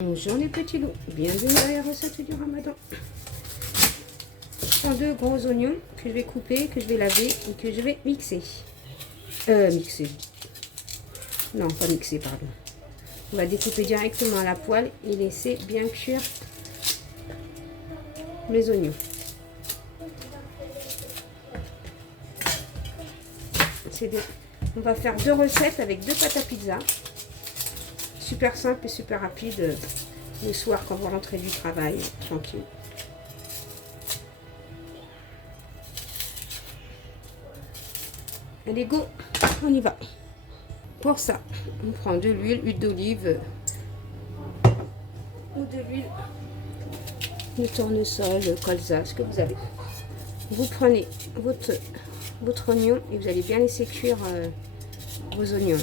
Bonjour les petits loups, bienvenue à la recette du ramadan. Je prends 2 gros oignons que je vais couper, que je vais laver et que je vais mixer. Non, pas mixer, pardon. On va découper directement à la poêle et laisser bien cuire les oignons. On va faire 2 recettes avec 2 pâtes à pizza. Super simple et super rapide le soir quand vous rentrez du travail, tranquille. Allez go, on y va. Pour ça, on prend de l'huile, huile d'olive ou de l'huile de tournesol, colza, ce que vous avez. Vous prenez votre oignon et vous allez bien laisser cuire vos oignons.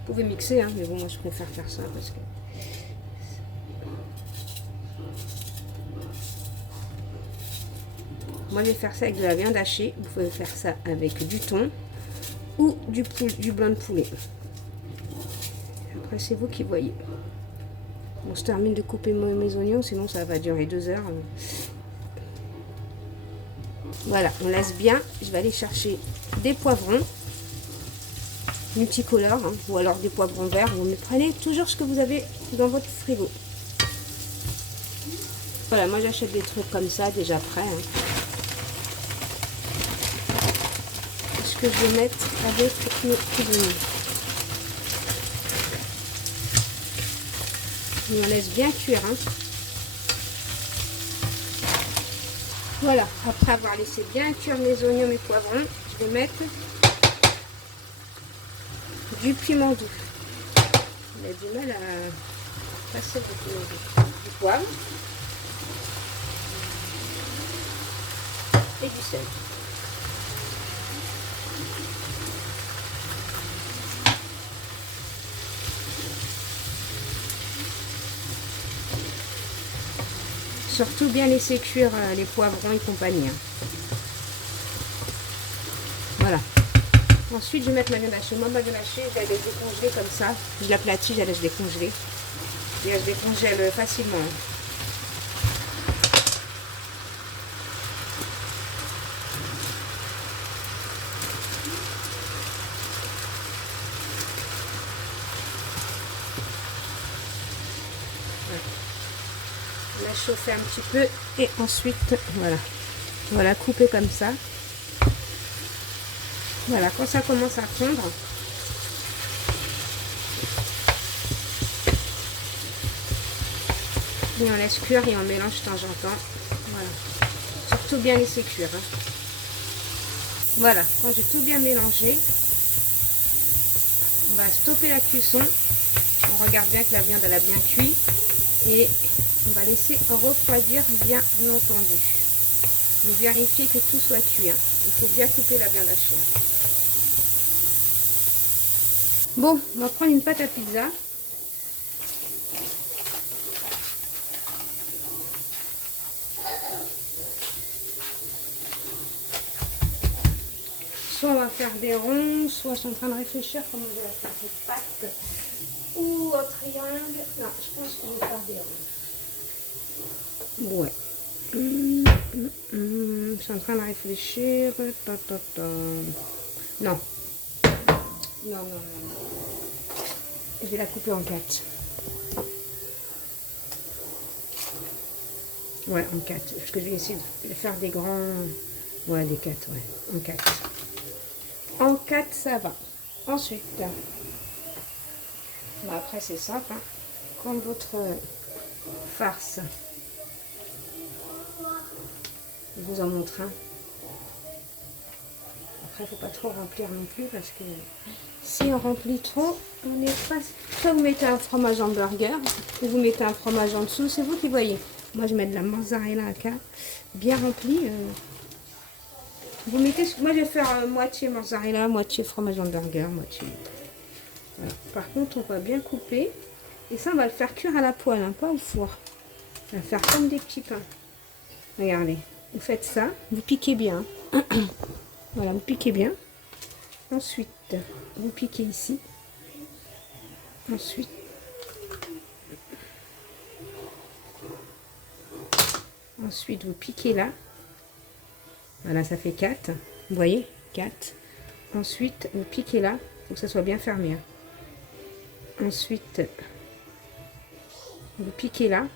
Vous pouvez mixer, hein, mais bon, moi je préfère faire ça parce que moi je vais faire ça avec de la viande hachée. Vous pouvez faire ça avec du thon ou du blanc de poulet. Après c'est vous qui voyez. Bon, je termine de couper mes oignons, sinon ça va durer 2 heures. Voilà, on laisse bien. Je vais aller chercher des poivrons multicolores, hein, ou alors des poivrons verts. Vous prenez toujours ce que vous avez dans votre frigo. Voilà, moi j'achète des trucs comme ça déjà prêts. Hein. Ce que je vais mettre avec mes oignons. Et on laisse bien cuire. Hein. Voilà, après avoir laissé bien cuire mes oignons, mes poivrons, je vais mettre du piment doux. Il a du mal à passer le piment doux. Du poivre et du sel. Surtout bien laisser cuire les poivrons et compagnie. Voilà. Ensuite, je vais mettre ma viande hachée. Moi, ma viande hachée, je la laisse décongeler comme ça. Je l'aplatis, je la laisse décongeler. Et elle se décongèle facilement. La chauffer un petit peu et ensuite voilà, on va la couper comme ça. Voilà, quand ça commence à fondre, et on laisse cuire et on mélange de temps en temps. Voilà, surtout bien laisser cuire. Hein. Voilà, quand j'ai tout bien mélangé, on va stopper la cuisson. On regarde bien que la viande elle a bien cuit et on va laisser refroidir bien entendu. On vérifie que tout soit cuit. Hein. Il faut bien couper la viande hachée. Bon, on va prendre une pâte à pizza. Soit on va faire des ronds, soit je suis en train de réfléchir comment je vais faire des pâtes. Ou au triangle. Non, je pense qu'on va faire des ronds. Ouais. Je suis en train de réfléchir. Non. Non. Je vais la couper en 4. Ouais, en 4. Parce que je vais essayer de faire des grands... Ouais, des 4, ouais. En 4. En 4, ça va. Ensuite... Bah après, c'est simple. Hein. Quand votre farce... Je vous en montre un. Après, il ne faut pas trop remplir non plus parce que si on remplit trop, on n'est pas... Soit vous mettez un fromage en burger ou vous mettez un fromage en dessous, c'est vous qui voyez. Moi, je mets de la mozzarella bien remplie. Vous mettez... Moi, je vais faire moitié mozzarella, moitié fromage en burger, moitié... Voilà. Par contre, on va bien couper. Et ça, on va le faire cuire à la poêle, hein, pas au four. On va faire comme des petits pains. Regardez. Vous faites ça, vous piquez bien. Voilà, vous piquez bien. Ensuite, vous piquez ici. Ensuite, vous piquez là. Voilà, ça fait 4. Vous voyez, 4. Ensuite, vous piquez là. Il faut que ça soit bien fermé. Hein. Ensuite, vous piquez là.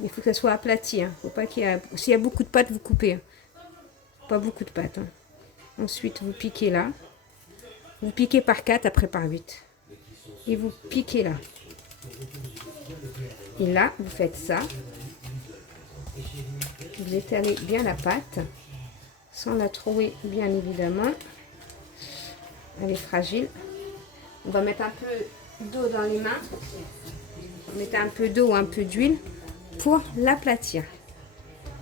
Il faut que ça soit aplati. Hein. Faut pas qu'il y a... S'il y a beaucoup de pâte, vous coupez. Hein. Pas beaucoup de pâte. Hein. Ensuite, vous piquez là. Vous piquez par 4, après par 8. Et vous piquez là. Et là, vous faites ça. Vous étalez bien la pâte. Sans la trouer, bien évidemment. Elle est fragile. On va mettre un peu d'eau dans les mains. Mettez un peu d'eau ou un peu d'huile pour l'aplatir.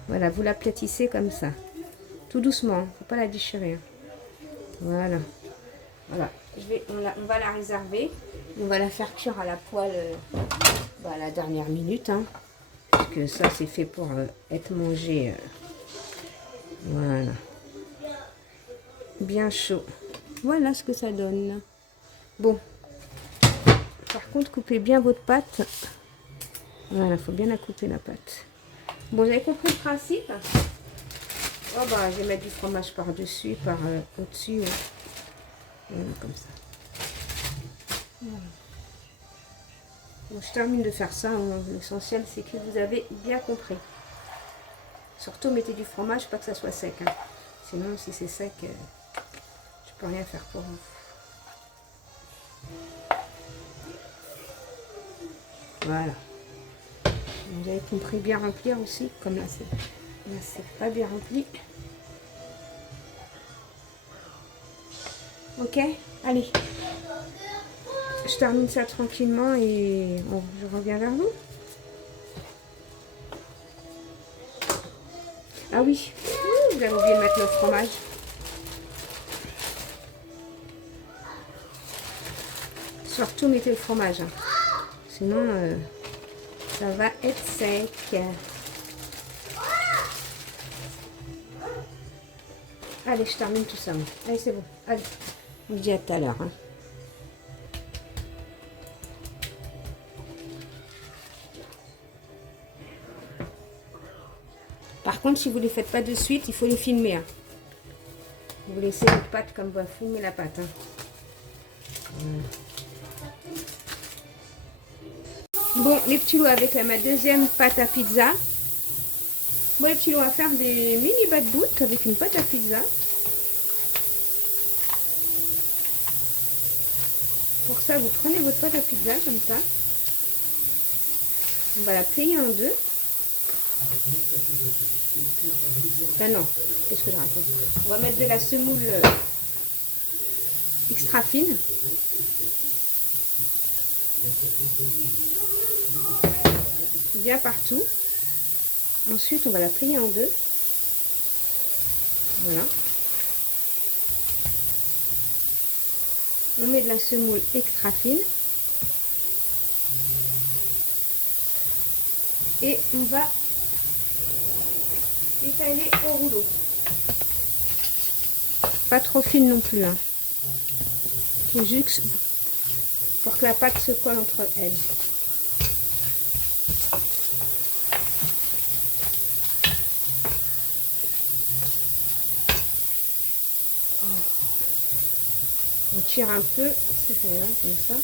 Voilà, vous l'aplatissez comme ça. Tout doucement, faut pas la déchirer. Voilà. Voilà. On va la réserver. On va la faire cuire à la poêle à la dernière minute. Hein, parce que ça, c'est fait pour être mangé. Voilà. Bien chaud. Voilà ce que ça donne. Bon. Par contre, coupez bien votre pâte. Voilà, il faut bien la couper la pâte. Bon, vous avez compris le principe? Oh bah, je vais mettre du fromage par-dessus, par au-dessus. Voilà, comme ça. Voilà. Bon, je termine de faire ça. Hein. L'essentiel, c'est que vous avez bien compris. Surtout, mettez du fromage, pas que ça soit sec. Hein. Sinon, si c'est sec, je peux rien faire pour vous. Voilà. Vous avez compris bien remplir aussi, comme là c'est pas bien rempli. Ok, allez. Je termine ça tranquillement et je reviens vers vous. Ah oui, vous avez oublié de mettre le fromage. Surtout mettez le fromage. Hein. Sinon, ça va être sec. Allez, je termine tout ça. Allez, c'est bon. Allez, je vous dis à tout à l'heure. Hein. Par contre, si vous ne les faites pas de suite, il faut les filmer. Hein. Vous laissez votre pâte comme vous filmez la pâte. Hein. Bon, les petits loups avec ma deuxième pâte à pizza. Bon, les petits loups, on va faire des mini bad-boot avec une pâte à pizza. Pour ça, vous prenez votre pâte à pizza comme ça. On va la plier en deux. Ben non, qu'est-ce que je raconte? On va mettre de la semoule extra fine. Bien partout. Ensuite, on va la plier en deux. Voilà. On met de la semoule extra fine. Et on va étaler au rouleau. Pas trop fine non plus. Hein. Faut juste pour que la pâte se colle entre elles. On tire un peu, c'est là, comme ça.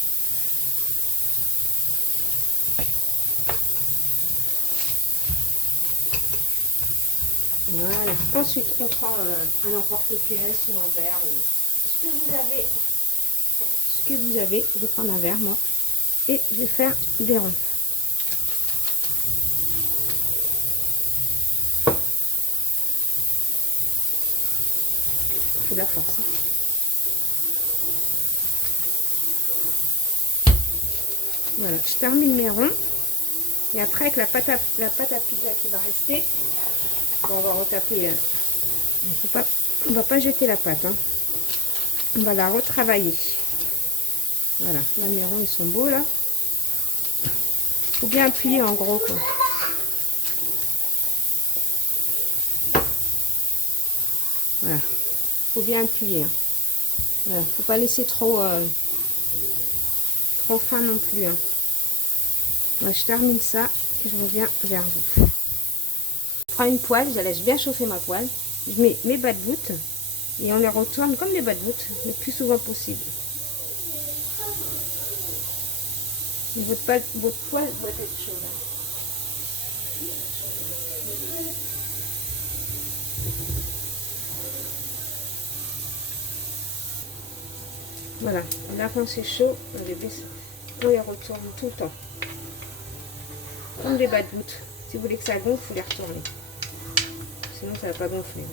Voilà. Ensuite, on prend un emporte-pièce ou un verre ou ce que vous avez. Je vais prendre un verre, moi, et je vais faire des ronds. Il faut de la force. Hein. Voilà, je termine mes ronds. Et après, avec la pâte à pizza qui va rester, on va retaper. On va pas jeter la pâte. Hein. On va la retravailler. Voilà, là mes ronds ils sont beaux là. Faut bien appuyer en gros quoi. Voilà, faut bien appuyer. Hein. Voilà, faut pas laisser trop trop fin non plus. Hein. Moi, je termine ça et je reviens vers vous. Je prends une poêle, je laisse bien chauffer ma poêle. Je mets mes bas de voûte et on les retourne comme les bas de voûte le plus souvent possible. Votre poêle doit être chaude. Voilà, là quand c'est chaud, on les retourne tout le temps. Comme des bas de voûte. Si vous voulez que ça gonfle, il faut les retourner. Sinon ça ne va pas gonfler.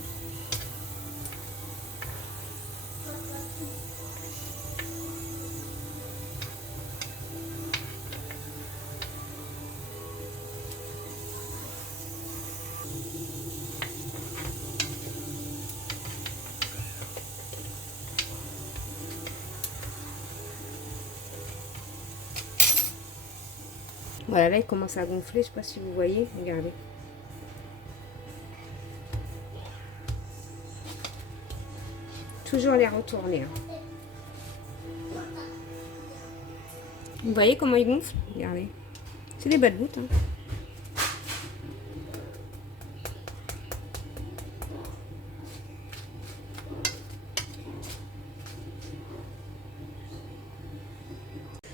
Voilà, là il commence à gonfler, je ne sais pas si vous voyez, regardez. Toujours les retourner. Hein. Vous voyez comment il gonfle? Regardez. C'est des bas de voûte. Hein.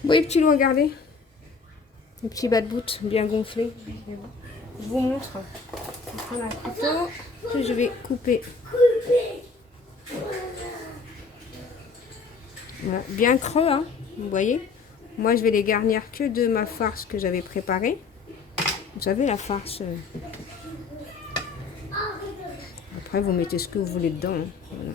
Vous voyez, petit loup, regardez. Les petits bas de voûte bien gonflés. Je vous montre. Je vais prendre un couteau que je vais couper. Voilà, bien creux, hein, vous voyez. Moi, je vais les garnir que de ma farce que j'avais préparée. Vous savez, la farce. Après, vous mettez ce que vous voulez dedans. Hein. Voilà.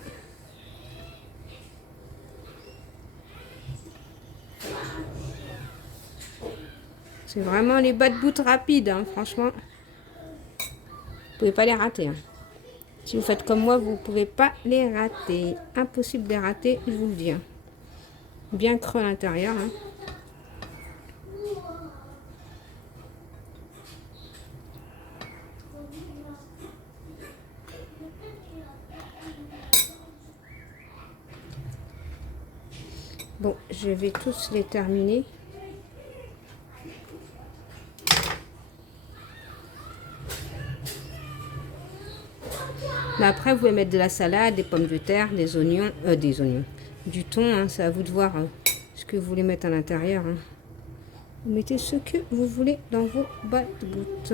C'est vraiment les bas de voûte rapides, hein, franchement. Vous pouvez pas les rater. Hein. Si vous faites comme moi, vous ne pouvez pas les rater. Impossible de les rater, je vous le dis. Hein. Bien creux à l'intérieur. Hein. Bon, je vais tous les terminer. Mais après, vous pouvez mettre de la salade, des pommes de terre, des oignons, du thon. Hein, c'est à vous de voir hein, ce que vous voulez mettre à l'intérieur. Hein. Vous mettez ce que vous voulez dans vos bas de voûte.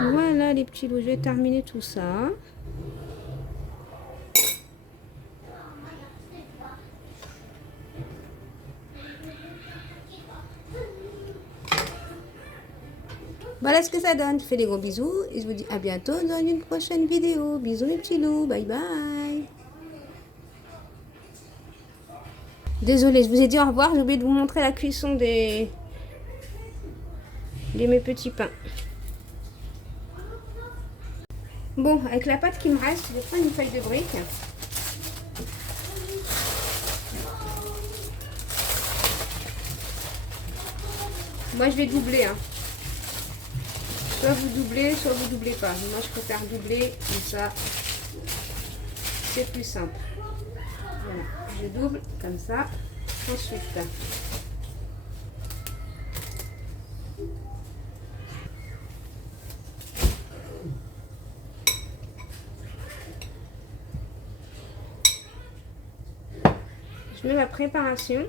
Voilà les petits loups, je vais terminer tout ça. Voilà ce que ça donne. Je fais des gros bisous et je vous dis à bientôt dans une prochaine vidéo. Bisous mes petits loups, bye bye. Désolée, je vous ai dit au revoir, j'ai oublié de vous montrer la cuisson de mes petits pains. Bon, avec la pâte qui me reste, je vais prendre une feuille de brique. Moi, je vais doubler. Hein. Soit vous doublez pas. Moi, je préfère doubler, comme ça, c'est plus simple. Voilà, je double comme ça. Ensuite, je mets ma préparation.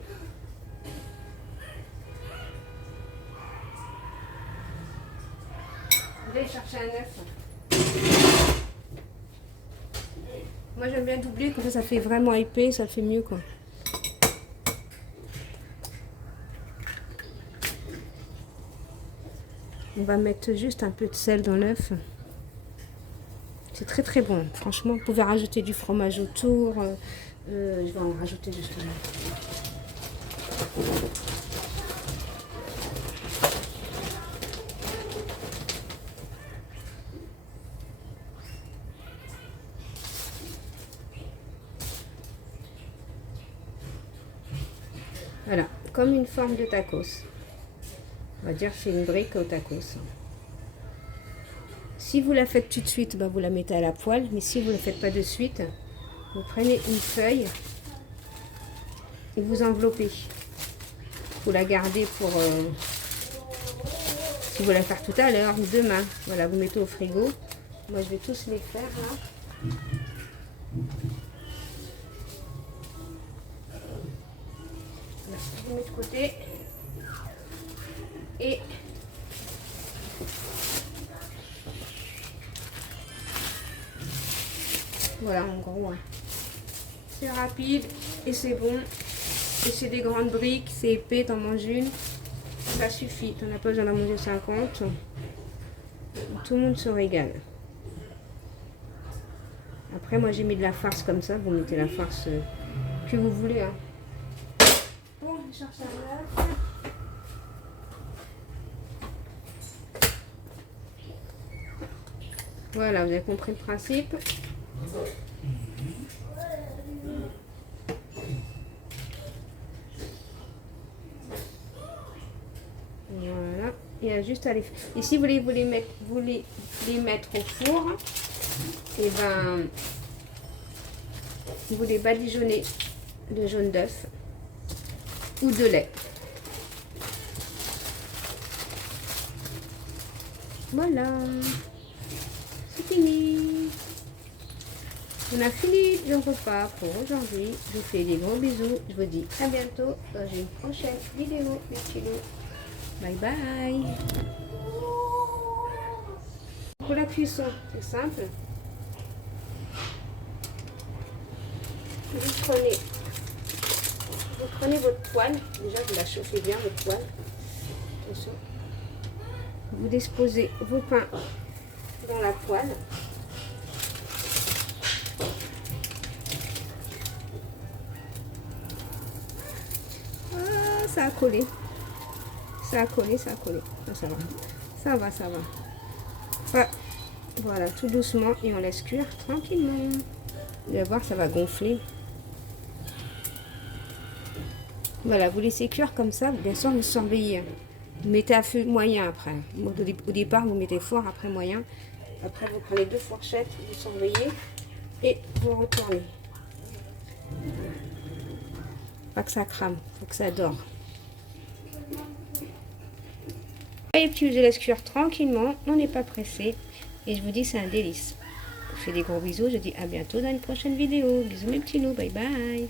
Je vais chercher un œuf. Moi j'aime bien doubler, comme ça fait vraiment épais, ça fait mieux quoi. On va mettre juste un peu de sel dans l'œuf. C'est très très bon, franchement. Vous pouvez rajouter du fromage autour. Je vais en rajouter justement. Voilà, comme une forme de tacos. On va dire que c'est une brique au tacos. Si vous la faites tout de suite, bah, vous la mettez à la poêle. Mais si vous ne la faites pas de suite, vous prenez une feuille et vous enveloppez. Vous la gardez pour... si vous la faire tout à l'heure ou demain. Voilà, vous mettez au frigo. Moi, je vais tous les faire là. Là, je mets de côté. Et voilà, en gros, hein. C'est rapide et c'est bon. Et c'est des grandes briques, c'est épais, t'en manges une. Ça suffit, t'en as pas besoin d'en manger 50. Tout le monde se régale. Après, moi j'ai mis de la farce comme ça. Vous mettez la farce que vous voulez. Hein. Bon, je cherche un œuf. Voilà, vous avez compris le principe. Voilà, il y a juste à les... Et si vous voulez les mettre au four, et ben vous les badigeonnez de jaune d'œuf ou de lait. Voilà, c'est fini. On a fini le repas pour aujourd'hui. Je vous fais des gros bisous. Je vous dis à bientôt dans une prochaine vidéo, mes petits loups. Bye bye. Pour la cuisson, c'est simple. Vous prenez votre poêle. Déjà, vous la chauffez bien, votre poêle. Attention. Vous disposez vos pains dans la poêle. Ah, ça a collé. Ça a collé, ça a collé. Ah, ça va. Ça va, ça va. Ah, voilà, tout doucement et on laisse cuire tranquillement. Vous allez voir, ça va gonfler. Voilà, vous laissez cuire comme ça. Bien sûr, vous surveillez. Vous mettez à feu moyen après. Au départ, vous mettez fort, après moyen. Après, vous prenez 2 fourchettes, vous surveillez et vous retournez. Pas que ça crame, faut que ça dore. Et puis, je laisse cuire tranquillement. On n'est pas pressé. Et je vous dis, c'est un délice. Je vous fais des gros bisous. Je dis à bientôt dans une prochaine vidéo. Bisous mes petits loups. Bye bye.